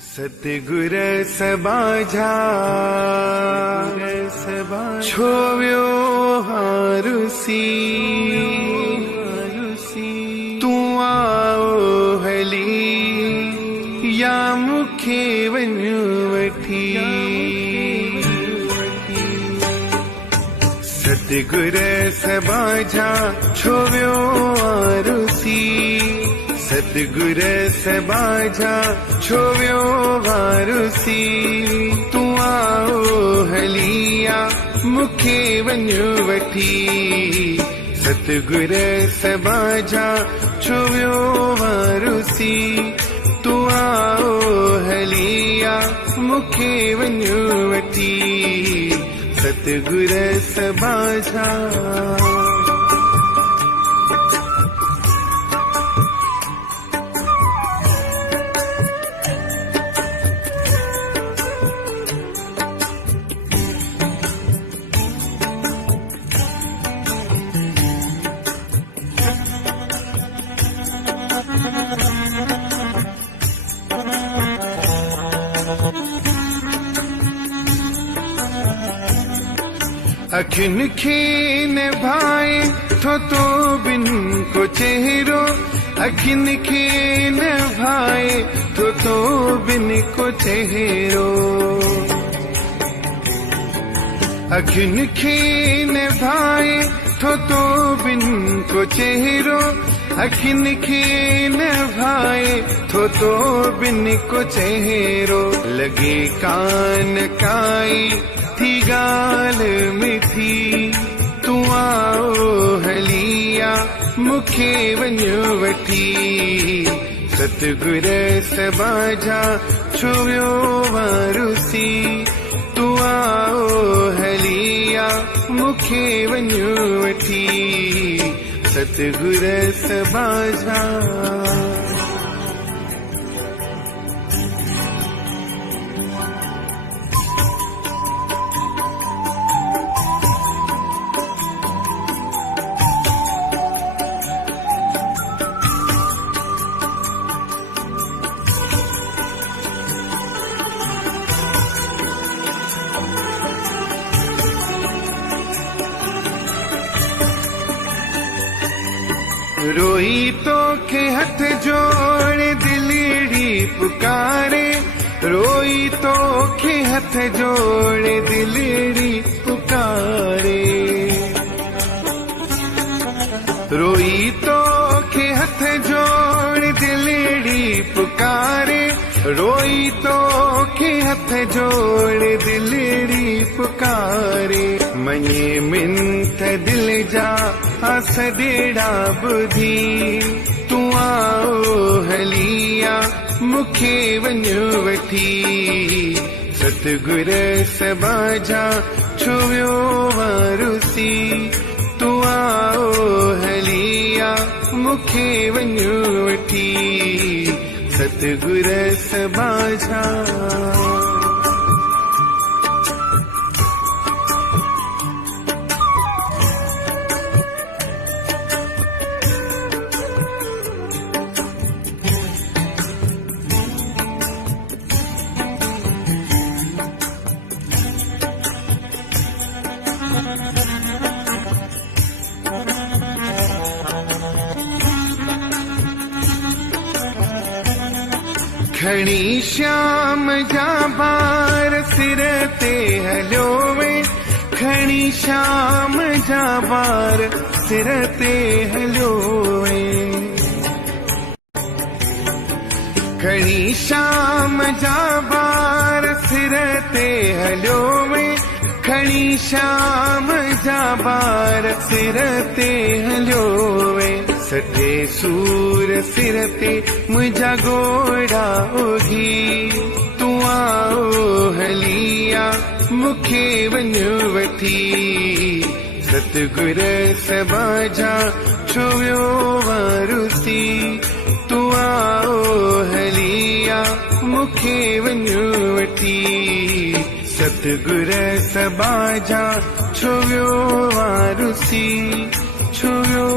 सतगुर सबाझा छोव्यो हारुसी तू आओ हली या मुखे वनुवठी सतगुर सबाझा छोव्यो हारुसी सतगुर सबाझा छोव्यो वारुसी तू आओ हलिया मुखे वञु वठी सतगुर सबाझा छोव्यो वारुसी तू आओ हलिया मुखे वञु वठी सतगुर सबाझा अखिन खे निभाए तो बिन को चेहरो अखिन खे निभाए तो बिन को चेहरो अखिन खे निभाए तो बिन को चेहरो अखिन खे निभाए तो बिन को चेहरो लगे कान काई थी गाल मिठी तू आओ हलिया मुखे वञु वठी सतगुर सबाझा छोव्यो वारुसी तू आओ हलिया मुखे वञु वठी सतगुर सबाझा रोई तो के हथ जोड़ दिलड़ी पुकारे रोई तो के हथ जोड़ दिलड़ी पुकारे रोई तो के हथ जोड़ दिलड़ी पुकारे रोई तो के हथ जोड़ दिलड़ी पुकारे मने मिंथ दिल जा हसदेड़ा बुधी तू आओ हलिया मुखे वञु वठी सतगुर सबाझा छोव्यो वारुसी तू आओ हलिया मुखे वञु वठी सतगुर सबाझा खड़ी श्याम जा बार सिर ते हलो में खड़ी श्याम जा बार सिर ते हलो में खड़ी श्याम जा बार सिर ते हलो में खड़ी श्याम जा बार सिर ते हलो में सटे सूर सिर ते मुझा गोड़ा होगी तू आओ हलिया मुखे वञु वठी सतगुर सबाझा छोव्यो वारुसी तू आओ हलिया मुखे वञु वठी सतगुर सबाझा छोव्यो वारुसी छोव्यो